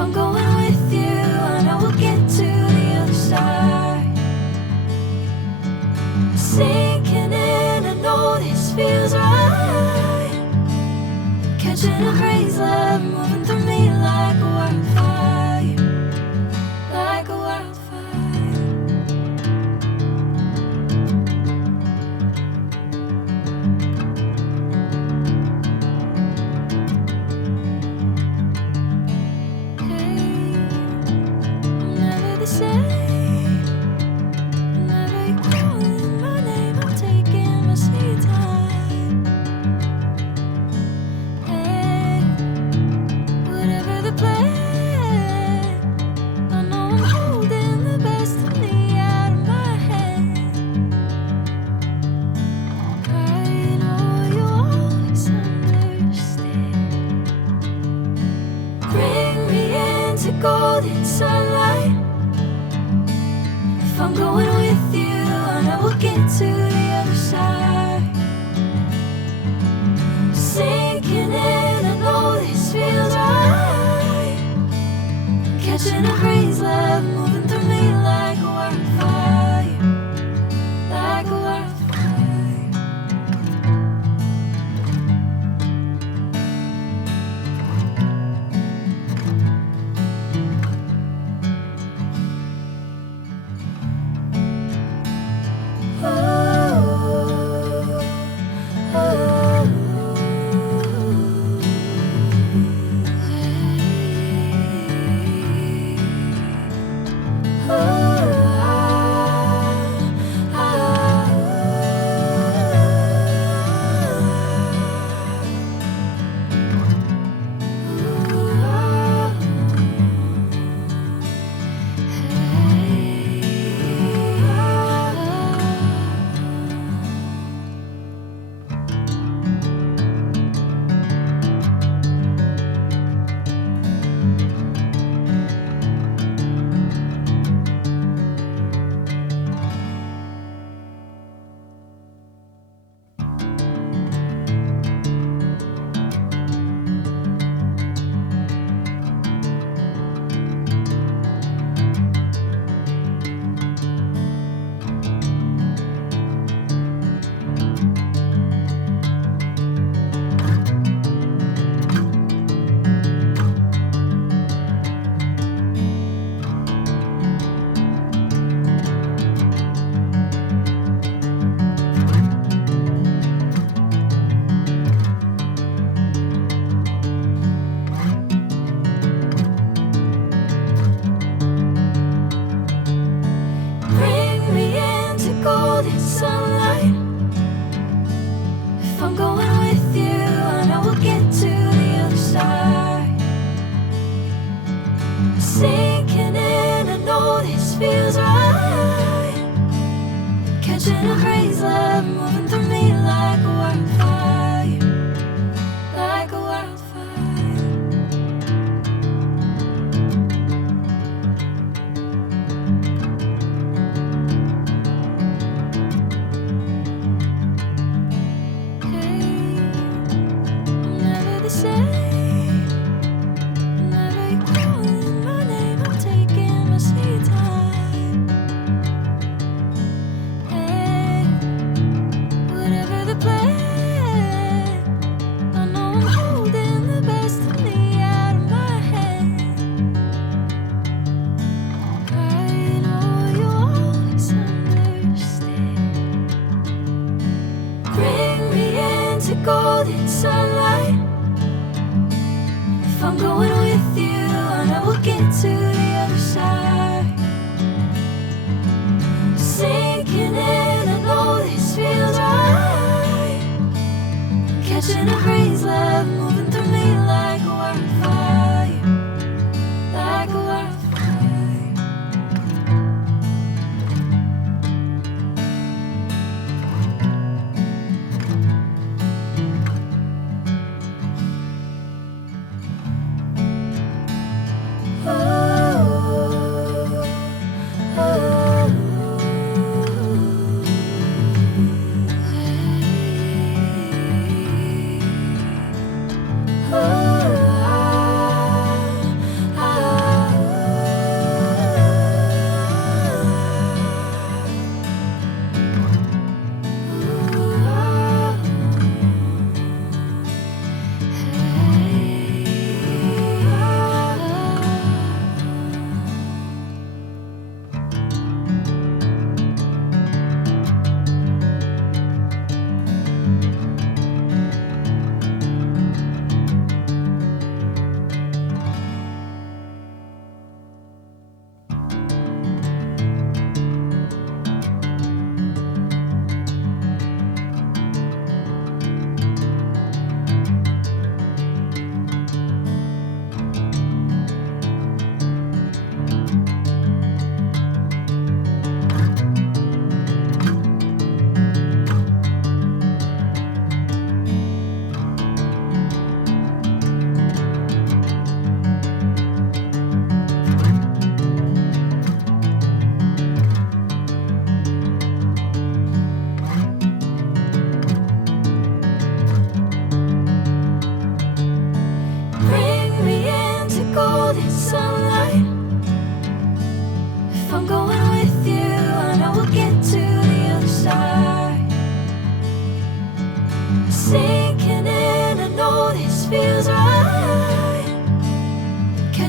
I'm going with you, I know we'll get to the other side. Sinking in, I know this feels right. Catching a crazy love, moving through me like a wildfire, like a wildfire. Golden sunlight. If I'm going with you, I know we'll get to the other side. Sinking in, I know this feels right. Catching a crazy love, moving through me like a wildfire, like a wildfire. Sinking in, I know this feels right. Catching a crazy love, moving through me like a wildfire, like a wildfire. Hey, I'm never the same. Golden sunlight. If I'm going with you, I know we'll get to the other side. Sinking in, I know this feels right. Catching a crazy love, moving through me like a wildfire, like a wildfire.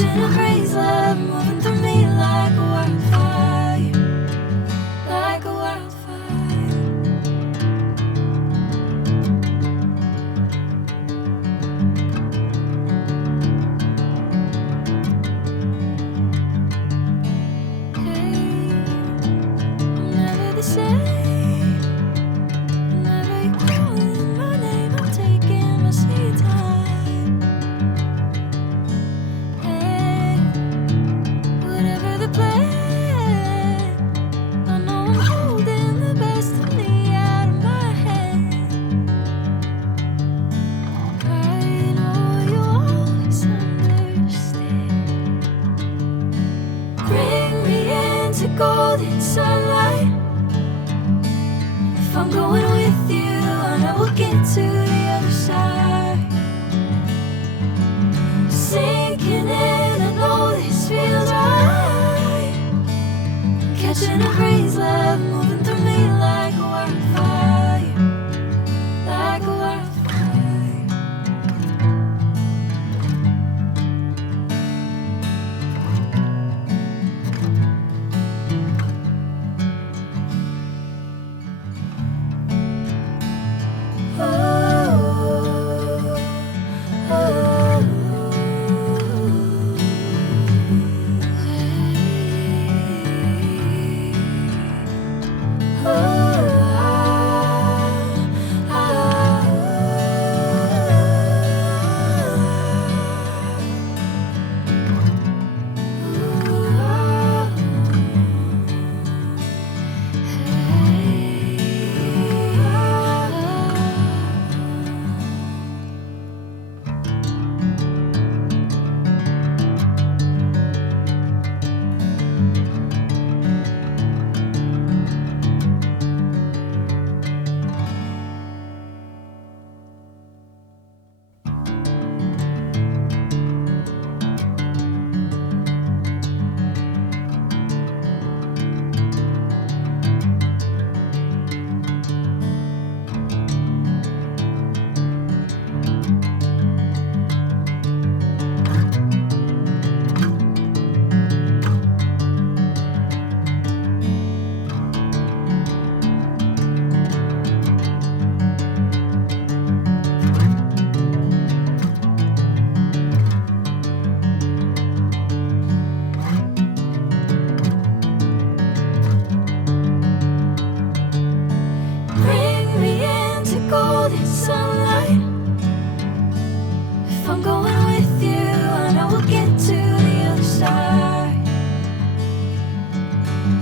catching a craze, love moving through me like a wildfire, like a wildfire. Hey, I'm never the same. Whenever you're calling my name, I'm taking my sweet time. Hey, whatever the plan, I know I'm holding the best of me out of my hand. I know you'll always understand. Bring me into golden sunlight. If I'm going with you, I know we'll get to the other side. Sinking in, I know this feels right. Catching a craze, love moving through me like a wildfire, like a wildfire. Bring me into golden sunlight. If I'm going with you, I know we'll get to the other side.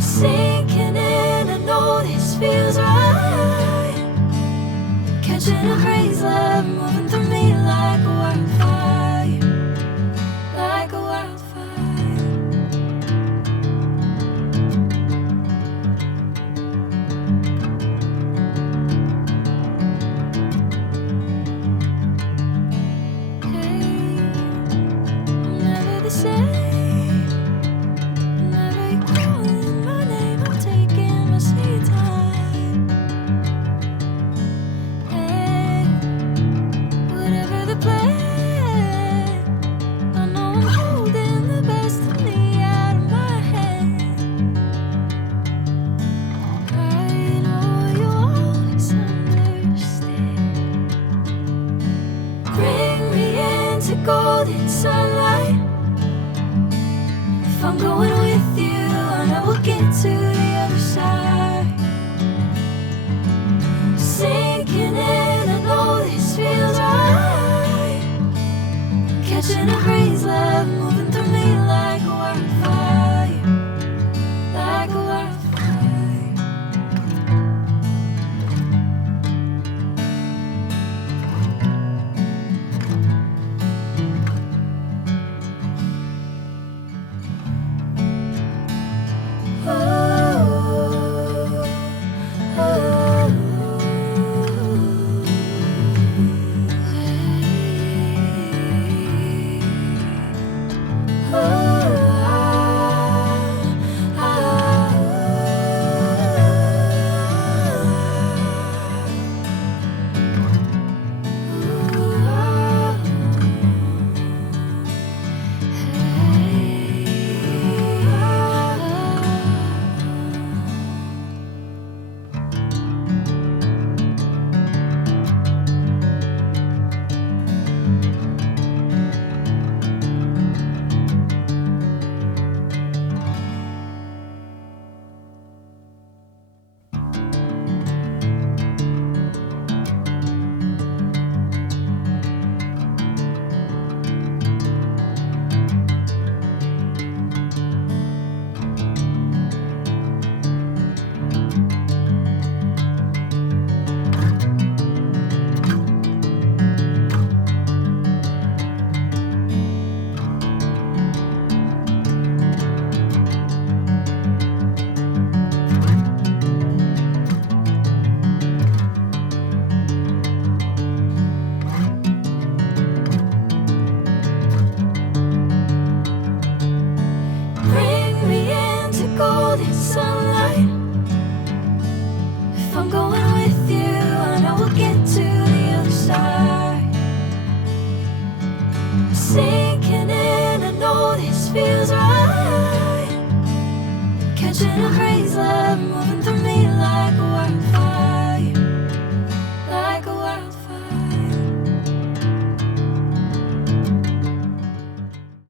Sinking in, I know this feels right. Catching a craze, love moving through me like a wildfire, like a wildfire. Hey, I'm never the same. Whenever you're calling my name, I'm taking my sweet time. Hey, whatever the plan, I know I'm holding the best of me out of my hand. I know you'll always understand. Bring me into golden sunlight. If I'm going with you, I know we'll get to the other side. Sinking in, I know this feels right. Catching a craze, love moving through me like a wildfire, like a wildfire. if I'm going with you, I know we'll get to the other side. Sinking in, I know this feels right. Catching a craze love moving through me like a wildfire.